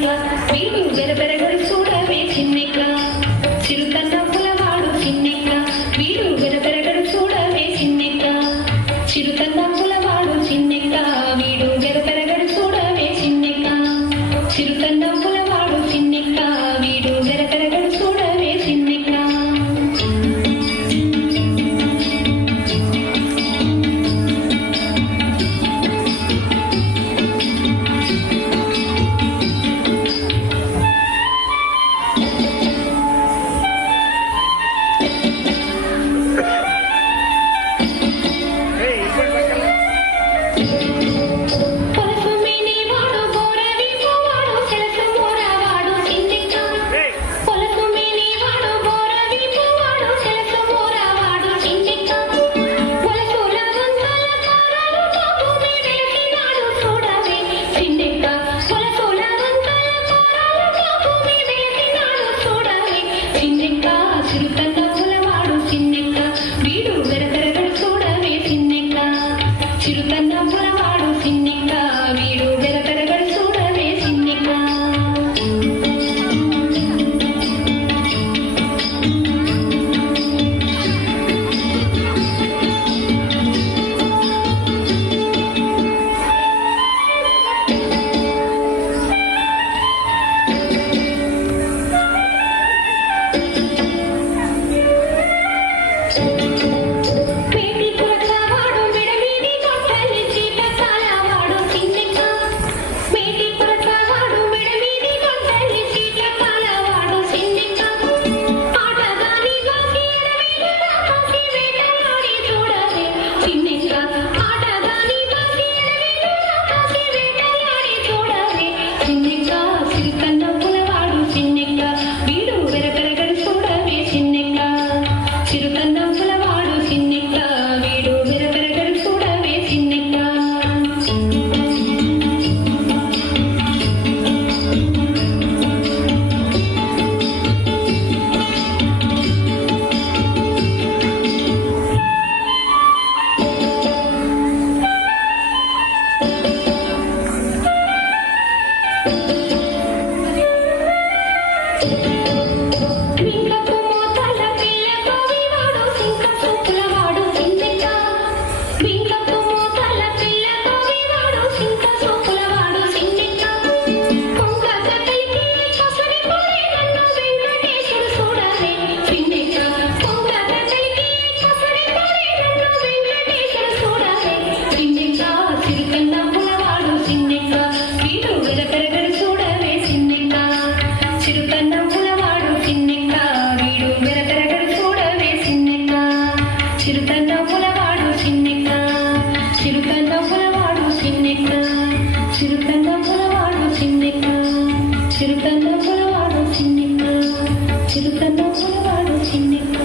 చిన్నెక్క వీడు వెరబెరగడు చూడవే చిన్నెక్క చిరుతన్నప్పులవాడు చిన్నెక్క వీడు వెరబెరగడు చూడవే చిన్నెక్క చిరుతన్నప్పులవాడు చిన్నెక్క వీడు వెరబెరగడు చూడవే చిన్నెక్క చిరుతన్నప్పులవాడు చిన్నెక్క వీడు వెరబెరగడు చూడవే చిన్నెక్క చిరుతన్నప్పులవాడు చిన్నెక్క వీడు వెరపెరగడు చూడవే చిన్నెక్క చిరుతన్నప్పులవాడు చిన్నెక్క వీడు వెరపెరగడు చూడవే చిన్నెక్క చిరుతన్నప్పులవాడు చిన్నెక్క వీడు వెరపెరగడు చూడవే చిన్నెక్క చిరుతన్నప్పులవాడు చిన్నెక్క వీడు వెరపెరగడు చూడవే చిన్నెక్క చిరుతన్నప్పులవాడు చిన్నెక్క చిరుతన్నప్పులవాడు చిన్నెక్క చిరుతన్నప్పులవాడు చిన్నెక్క చిరుతన్నప్పులవాడు చిన్నెక్క చిరుతన్నప్పులవాడు చిన్నెక్క